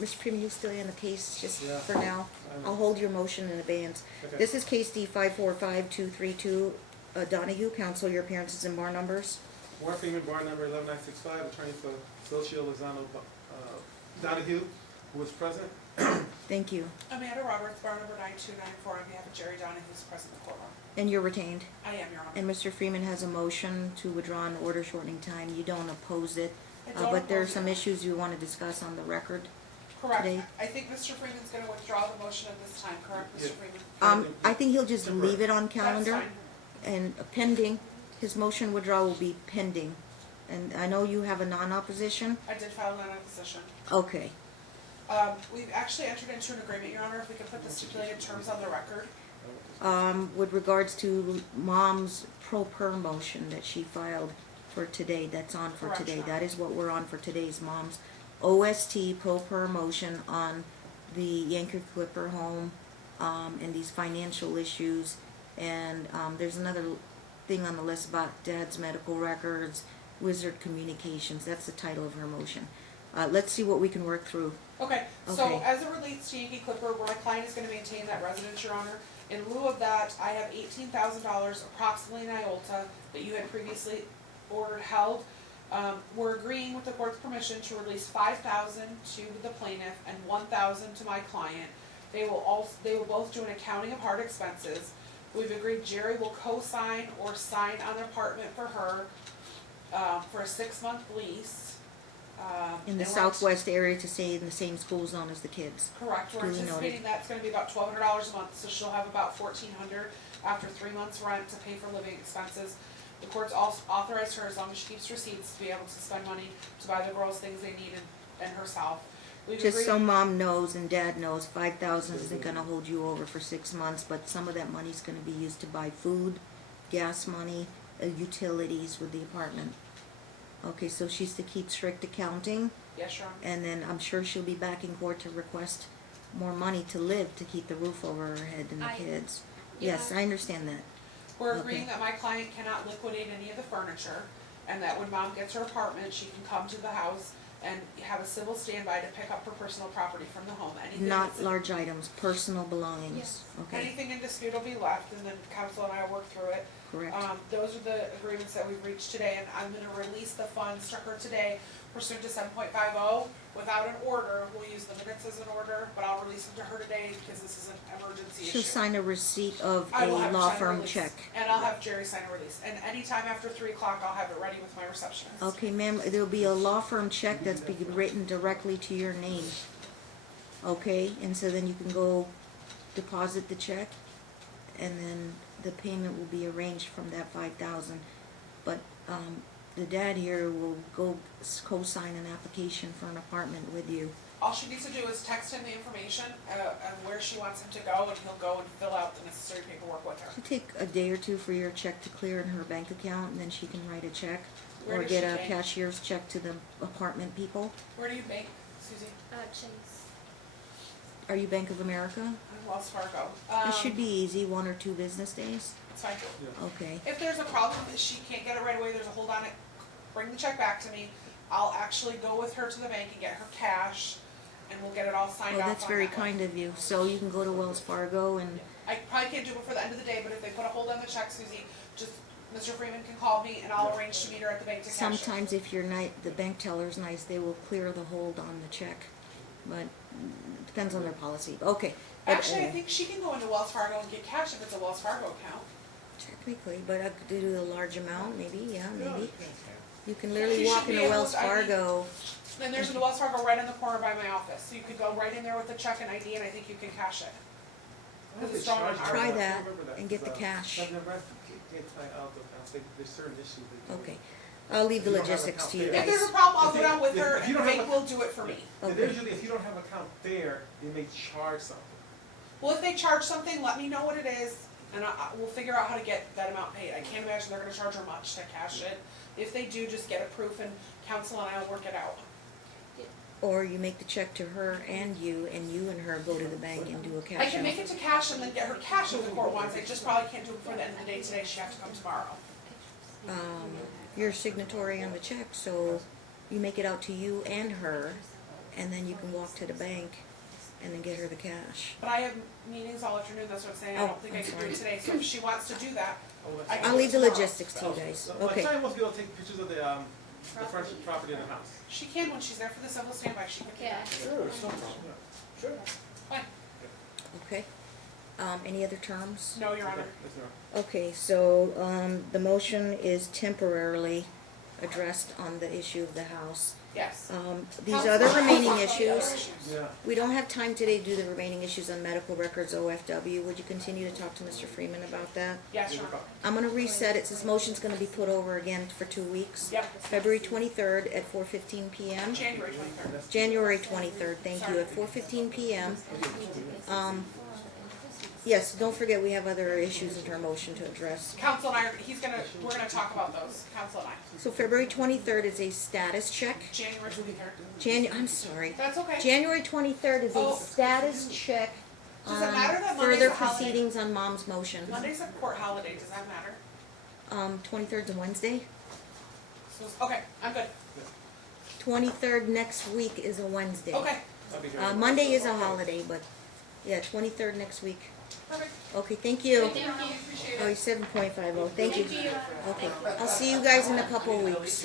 Mr. Freeman, you still in the case just Yeah. for now? I'll hold your motion in abeyance. Okay. This is case D 545232, Donohue. Counsel, your appearances and bar numbers. Warren Freeman, bar number 11965, attorney for Socio Lozano Donohue, who is present. Thank you. Amanda Roberts, bar number 9294, on behalf of Jerry Donohue, who's present in the courtroom. And you're retained. I am, Your Honor. And Mr. Freeman has a motion to withdraw an order shortening time. You don't oppose it, I don't but there are oppose some it. issues you want to discuss on the record. Correct. today. I think Mr. Freeman's going to withdraw the motion at this time, correct, Mr. Yeah. Freeman? I think he'll just leave it on That's calendar. fine. And pending, his motion withdrawal will be pending. And I know you have a non-opposition. I did file an opposition. Okay. We've actually entered into an agreement, Your Honor, if we can put the stipulated terms on the record. With regards to Mom's pro per motion that she filed for today, that's on for Correct, today. Your That Honor. is what we're on for today's Mom's OST pro per motion on the Yankee Clipper home, and these financial issues. And there's another thing on the list about Dad's medical records, Wizard Communications. That's the title of her motion. Let's see what we can work through. Okay, so Okay. as it relates to Yankee Clipper, where my client is going to maintain that residence, Your Honor, in lieu of that, I have $18,000 approximately in IOLTA that you had previously ordered held. We're agreeing with the court's permission to release $5,000 to the plaintiff and $1,000 to my client. They will both do an accounting of hard expenses. We've agreed Jerry will co-sign or sign on an apartment for her for a 6-month lease. In the and we're southwest area to stay in the same school zone as the kids. Correct, we're Duly anticipating that's gonna be about $1,200 a month, so she'll have about $1,400 after 3 months' rent to pay for living expenses. The court's also authorized her, as long as she keeps receipts, to be able to spend money to buy the girls things they need and herself. We've Just so agreed- Mom knows and Dad knows, 5,000 isn't gonna hold you over for 6 months, but some of that money's gonna be used to buy food, gas money, utilities with the apartment. Okay, so she's to keep strict accounting, Yes, Your Honor. and then I'm sure she'll be back in court to request more money to live, to keep the roof over her head and the kids. Yes, I understand that. We're Okay. agreeing that my client cannot liquidate any of the furniture, and that when Mom gets her apartment, she can come to the house and have a civil standby to pick up her personal property from the home. Anything Not that's- large items, personal belongings. Okay, Anything in dispute will be left, and then counsel and I will work through it. correct. Those are the agreements that we've reached today, and I'm gonna release the funds to her today pursuant to 7.50. Without an order, we'll use the minutes as an order, but I'll release them to her today because this is an emergency issue. She'll sign a receipt of I a will have her law sign a firm release, check. and I'll have Jerry sign a release, and anytime after 3 o'clock, I'll have it ready with my receptionist. Okay, ma'am, there'll be a law firm check that's be written directly to your name. Okay, and so then you can go deposit the check, and then the payment will be arranged from that 5,000. But, the dad here will go co-sign an application for an apartment with you. All she needs to do is text him the information, and where she wants him to go, and he'll go and fill out the necessary paperwork with her. It'll take a day or two for your check to clear in her bank account, and then she can write a check. Where Or does get she a bank? cashier's check to the apartment people. Where do you bank, Susie? Chase. Are you Bank of America? Wells Fargo. It should be easy, 1 or 2 business days. It's fine. Okay. If there's a problem that she can't get it right away, there's a hold on it, bring the check back to me. I'll actually go with her to the bank and get her cash, and we'll get it all signed Oh, off that's on very that way. kind of you. So you can go to Wells Fargo and, I probably can't do it before the end of the day, but if they put a hold on the check, Susie, just, Mr. Freeman can call me and I'll arrange to meet her at the bank to cash it. sometimes if you're the bank teller's nice, they will clear the hold on the check. But it depends on their policy. Okay. But, Actually, I think she can go into Wells Fargo and get cash if it's a Wells Fargo account. technically, but I could do a large amount, maybe, yeah, maybe. You can She literally should walk be into able Wells to ID. Fargo. Then there's a Wells Fargo right in the corner by my office, so you could go right in there with the check and ID, and I think you can cash it. Because it's drawn on our. Try I that remember and get the because, cash. I've never can't sign out the accounts. There's certain issues that you Okay. I'll leave the You don't have logistics account to you there. If there's guys. a problem, I'll If go they- down with if- her if and you the don't have bank a- will do it for me. Okay. Usually, if you don't have an account there, they may charge something. Well, if they charge something, let me know what it is, and we'll figure out how to get that amount paid. I can't imagine they're gonna charge her much to cash it. If they do, just get a proof and counsel and I'll work it out. Or you make the check to her and you and her go to the bank and do a cash out. I can make it to cash and then get her cash if the court wants. I just probably can't do it before the end of the day today. She has to come tomorrow. You're signatory on the check, so you make it out to you and her, and then you can walk to the bank and then get her the cash. But I have meetings all afternoon, that's what I'm saying, I Oh, don't think I I'm can do it sorry. today, so if she wants to do that, I can I'll do it leave the tomorrow. logistics to you guys. My Okay. client wants to be able to take pictures of the furniture property in the house. She can, when she's there for the civil standby, she can do Yeah. that. Sure, it's no problem. Sure. Fine. Okay. Any other terms? No, Your Honor. Yes, ma'am. Okay, so, the motion is temporarily addressed on the issue of the house. Yes. These other remaining Counsel, issues, Yeah. we don't have time today to do the remaining issues on medical records, OFW. Would you continue to talk to Mr. Freeman about that? Yes, Your Honor. I'm gonna reset it, this motion's gonna be put over again for 2 weeks. Yep. February 23rd at 4:15 PM. January 23rd. January 23rd, thank you, at 4:15 PM. Yes, don't forget, we have other issues in our motion to address. Counsel and I, we're gonna talk about those, Counsel and I. So February 23rd is a status check. January 23rd. I'm sorry. That's okay. January 23rd is a Oh. status check Does it on matter that Monday's further a holiday? proceedings on mom's motion. Monday's a court holiday, does that matter? 23rd's a Wednesday. Okay, I'm good. 23rd next week is a Wednesday. Okay, I'll be here. Monday is a holiday, but yeah, 23rd next week. perfect. Okay, thank you. Thank you. Appreciate Oh, it. 7.50, thank you. Thank you. Okay, I'll see you guys in a couple of weeks.